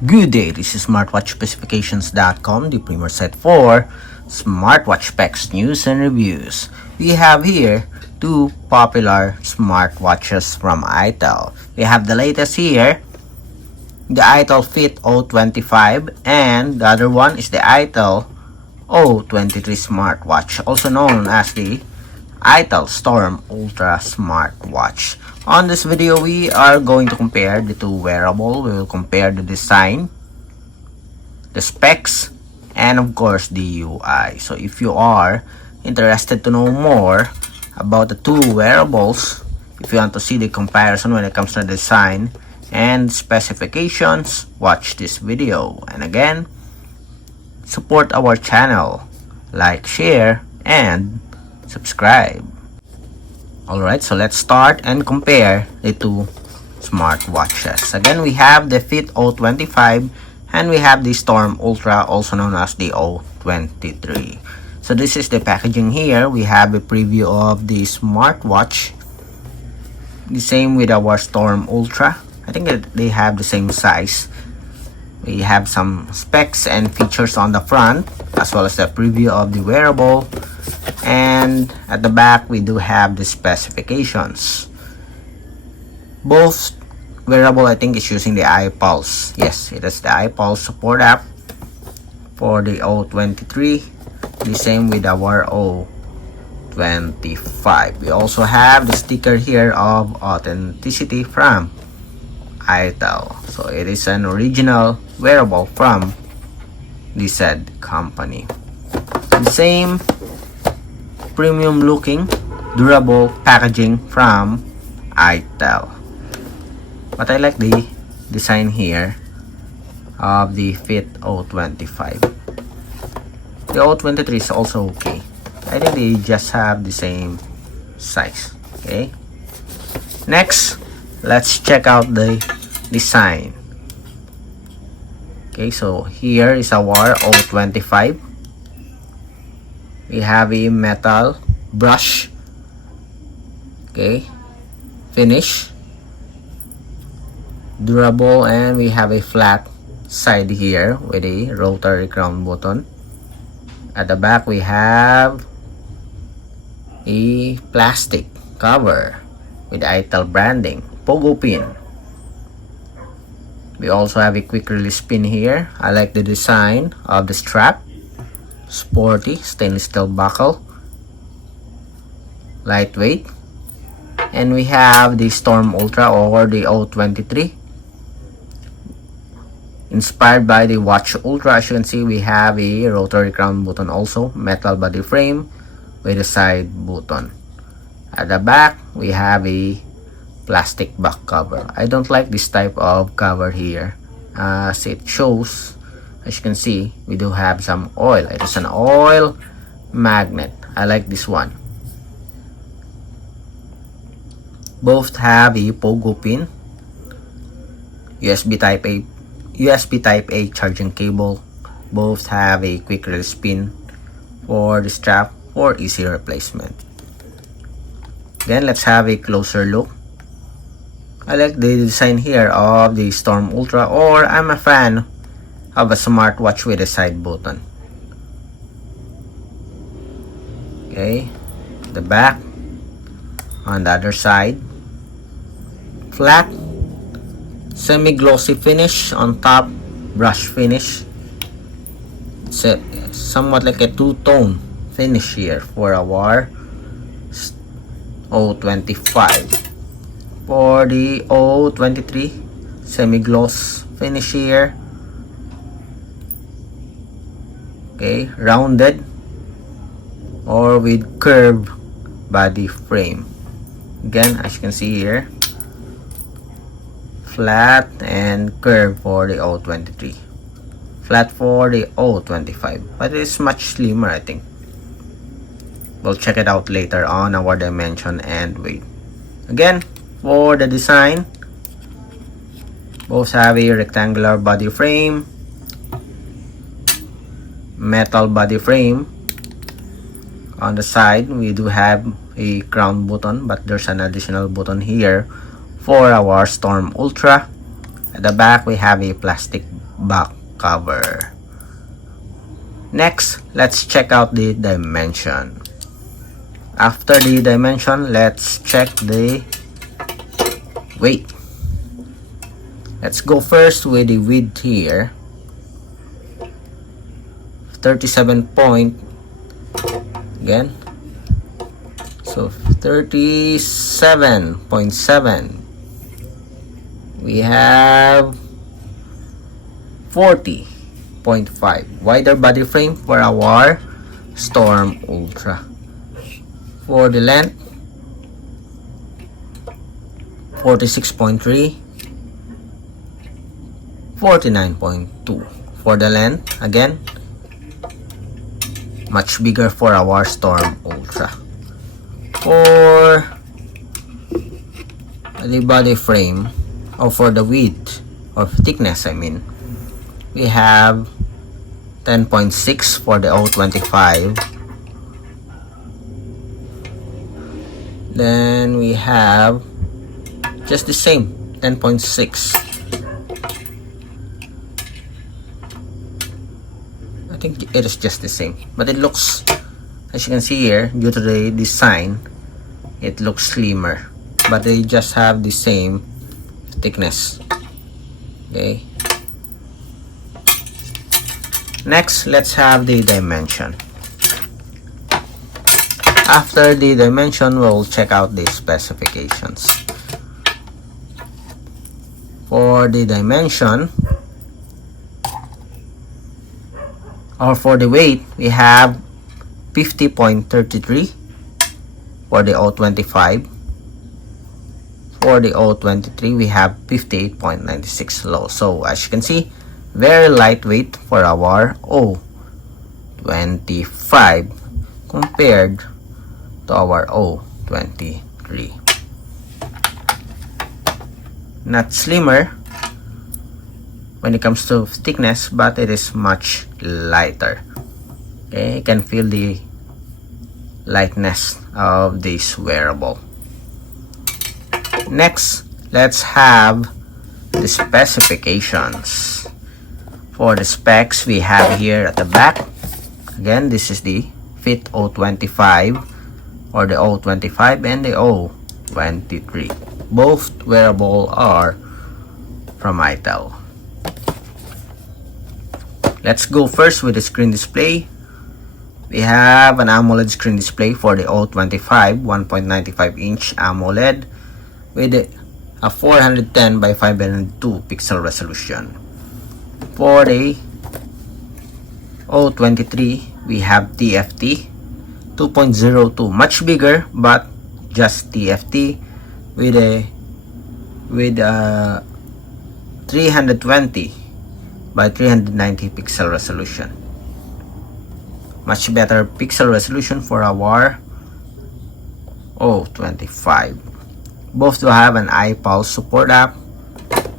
Good day, this is smartwatchspecifications.com, the premier site for smartwatch specs, news, and reviews. We have here two popular smartwatches from Itel. We have the latest here, the Itel Fit O25, and the other one is the Itel O23 Smartwatch, also known as the Itel Storm Ultra Smartwatch. On this video, we are going to compare the two wearables. We will compare the design, the specs, and of course the UI. So if you are interested to know more about the two wearables, if you want to see the comparison when it comes to design and specifications, watch this video. And again, support our channel, like, share, and subscribe. Alright, so let's start and compare the two smartwatches. Again, we have the Fit O25 and we have the Storm Ultra, also known as the O23. So this is the packaging here. We have a preview of the smartwatch. The same with our Storm Ultra. I think that they have the same size. We have some specs and features on the front, as well as the preview of the wearable. And at the back, we do have the specifications. Both wearable, I think, is using the iPulse. Yes, it is the iPulse Support App for the O23. The same with our O25. We also have the sticker here of authenticity from Itel. So it is an original wearable from the said company. The same premium looking durable packaging from Itel. But I like the design here of the Fit O25. The O23 is also okay. I think they just have the same size. Okay. Next, let's check out the design. Okay, so here is our O25. We have a metal brush, okay, finish, durable, and we have a flat side here with a rotary crown button. At the back, we have a plastic cover with Itel branding, pogo pin. We also have a quick release pin here. I like the design of the strap. Sporty stainless steel buckle, lightweight, and we have the Storm Ultra or the O23, inspired by the Watch Ultra. As you can see, we have a rotary crown button, also metal body frame with a side button. At the back, we have a plastic back cover. I don't like this type of cover here, as it shows. As you can see, we do have some oil. It is an oil magnet. I like this one. Both have a pogo pin, USB Type A charging cable. Both have a quick release pin for the strap for easy replacement. Then let's have a closer look. I like the design here of the Storm Ultra, or I'm a fan of a smartwatch with a side button. Okay, the back, on the other side, flat, semi-glossy finish on top, brush finish. It's somewhat like a two-tone finish here for our O25. For the O23, semi-gloss finish here. Okay, rounded or with curved body frame. Again, as you can see here, flat and curved for the O23, flat for the O25, but it's much slimmer. I think we'll check it out later on our dimension and weight. Again, for the design, both have a rectangular body frame, metal body frame. On the side, we do have a crown button, but there's an additional button here for our Storm Ultra. At the back, we have a plastic back cover. Next, let's check out the dimension. After the dimension, let's check the weight. Let's go first with the width here. 37 point, again, so 37.7. We have 40.5 wider body frame for our Storm Ultra. For the length, 46.3, 49.2 for the length. Again, much bigger for our Storm Ultra. For the body frame, or for the width or thickness, I mean, we have 10.6 for the O25. Then we have just the same 10.6. I think it is just the same, but it looks, as you can see here, due to the design, it looks slimmer, but they just have the same thickness. Okay, next, let's have the dimension. After the dimension, we'll check out the specifications. For the dimension, or for the weight, we have 50.33 for the O25. For the O23, we have 58.96 low. So as you can see, very lightweight for our O25 compared to our O23. Not slimmer when it comes to thickness, but it is much lighter. Okay, you can feel the lightness of this wearable. Next, let's have the specifications. For the specs, we have here at the back, again, this is the Fit O25 or the O25 and the O23. Both wearable are from Itel. Let's go first with the screen display. We have an AMOLED screen display for the O25, 1.95 inch AMOLED with a 410 by 502 pixel resolution. For the O23, we have TFT 2.02, much bigger, but just TFT with a 320 by 390 pixel resolution. Much better pixel resolution for our O25. Both do have an Itel Support App,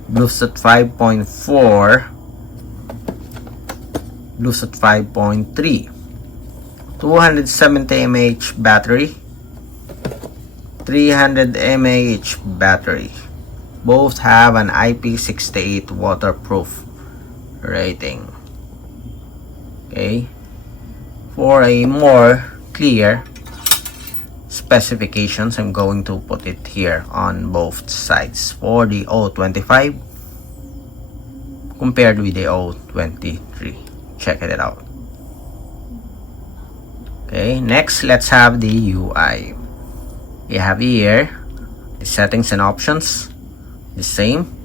Bluetooth 5.4, Bluetooth 5.3, 270 mAh battery, 300 mAh battery. Both have an IP68 waterproof rating. Okay, for a more clear specifications, I'm going to put it here on both sides for the O25 compared with the O23. Check it out. Okay, next, let's have the UI. We have here the settings and options, the same.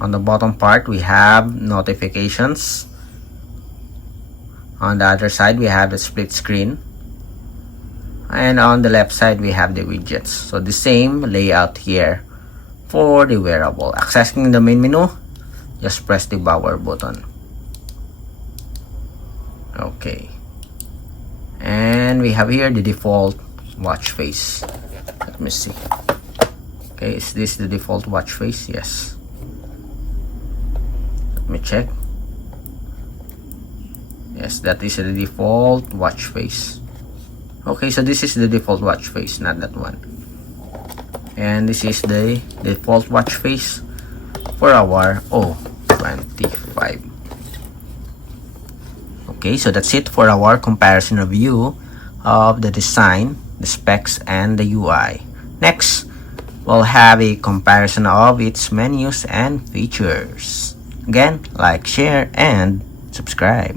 On the bottom part, we have notifications. On the other side, we have the split screen. And on the left side, we have the widgets. So the same layout here for the wearable. Accessing the main menu, just press the power button. Okay. And we have here the default watch face. Let me see. Okay, is this the default watch face? Yes. Let me check. Yes, that is the default watch face. Okay, so this is the default watch face, not that one. And this is the default watch face for our O25. Okay, so that's it for our comparison review of the design, the specs, and the UI. Next, we'll have a comparison of its menus and features. Again, like, share, and subscribe.